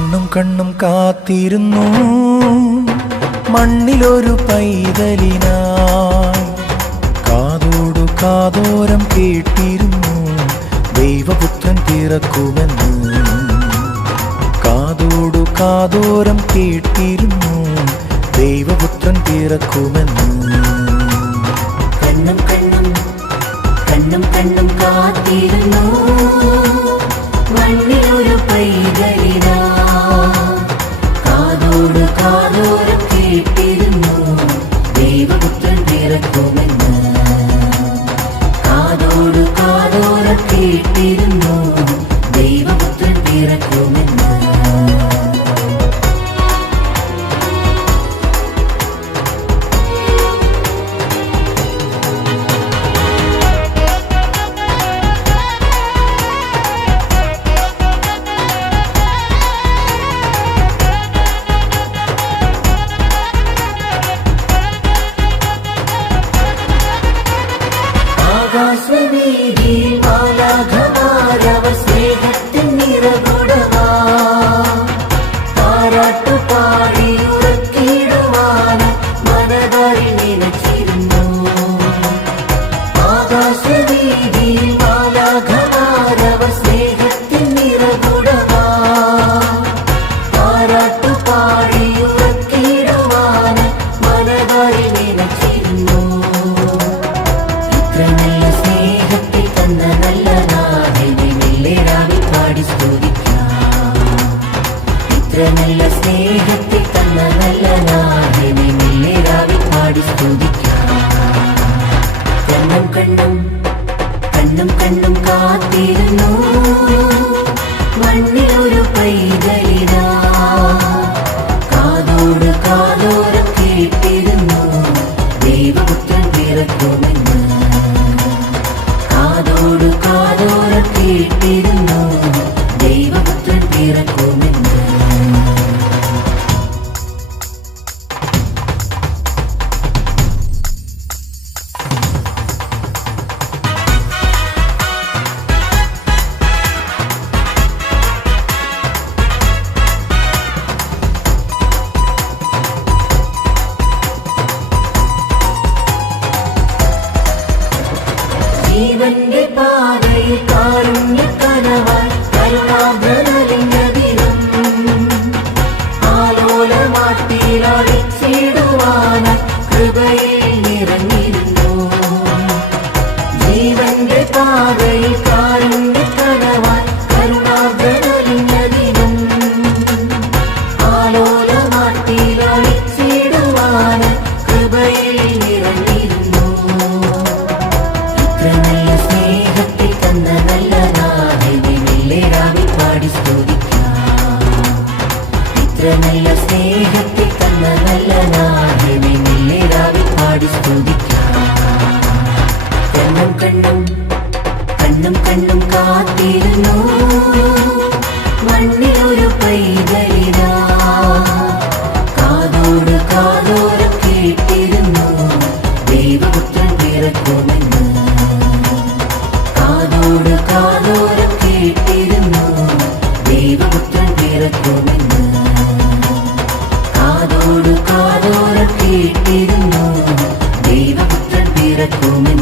കണ്ണും കണ്ണും കാത്തിരുന്നു മണ്ണിലൊരു പൈതലിനായി. കാതോടു കാതോരം കേട്ടിരുന്നു ദൈവപുത്രൻ പിറക്കുമെന്ന്. കാതോടു കാതോരം കേട്ടിരുന്നു ദൈവപുത്രൻ പിറക്കുമെന്ന്. കണ്ണും കണ്ണും കണ്ണും കണ്ണും കാത്തിരുന്നു മണ്ണിലൊരു പൈതലിനാ. കാതോട് കാതോരം കേട്ടിരുന്നു ദൈവപുത്രൻ പിറക്കുമെന്ന്. കാതോട് കാതോരം കേട്ടിരുന്നു ദൈവപുത്രൻ പിറക്കുമെന്ന്. ആകാശവീതിയിൽ മാലാഖമാരവർ സ്നേഹത്തിൻ നിറകുടമാ. താരാട്ടുപാടി ഉറക്കിടുവാൻ മനതാരിൽ നിലച്ചിരുന്നു. ആകാശവീതിയിൽ മാലാഖമാരവർ സ്നേഹത്തിൻ നിറകുടമാ. താരാട്ടുപാടി ഉറക്കിടുവാൻ മനതാരിൽ നിലച്ചിരുന്നു. നല്ല സ്നേഹത്തിൽ തന്ന നല്ല നാഥനെ മെല്ലേരാവിൽ പാടി സ്തുതിക്കാം. ഇത്ര നല്ല സ്നേഹത്തിൽ തന്ന നല്ല നാഥനെ മെല്ലേരാവിൽ പാടി സ്തുതിക്കാം. കണ്ണും കണ്ണും കണ്ണും കണ്ണും കാത്തിരുന്നു മണ്ണിലൊരു പൈതലിനാ. കാതോട് കാതോരം കേട്ടിരുന്നു ദൈവപുത്രൻ പിറക്കുമെന്ന്. കാതോട് കാതോരം കേട്ടിരുന്നു ദൈവപുത്രൻ പിറക്കുമെന്ന്. ജീവന്റെ പാതയിൽ കാരുണ്യക്കനവായി കരുണാഭ്രതലിംഗ ദിനം. ആലോലമാട്ടിയിലടിച്ചിടുവാനായി കൃപയിൽ നിറഞ്ഞിരുന്നു. ജീവന്റെ പാതയിൽ കാരുണ്യക്കനവായി കരുണാഭ്രതലിംഗ ദിനം. ആലോലമാട്ടിയിലടിച്ചിടുവാനായി കൃപയിൽ നിറഞ്ഞിരുന്നു. നല്ല സ്നേഹത്തിൽ തന്ന നല്ല നാഥനെ മെല്ലേരാവിൽ പാടി സ്തുതിക്കാം. ഇത്ര നല്ല സ്നേഹത്തിൽ തന്ന നല്ല നാഥനെ മെല്ലേരാവിൽ പാടി സ്തുതിക്കാം. കണ്ണും കണ്ണും കണ്ണും കണ്ണും കാത്തിരുന്നു മണ്ണിലൊരു പൈതലിനാ. കാതോട് കാതോരം കേട്ടിരുന്നു ദൈവപുത്രൻ പിറക്കുമെന്ന്. കാതോട് കാതോരം കേട്ടിരുന്നു ദൈവപുത്രൻ പിറക്കുമെന്ന്. കാതോട് കാതോരം കേട്ടിരുന്നു ദൈവപുത്രൻ പിറക്കുമെന്ന്.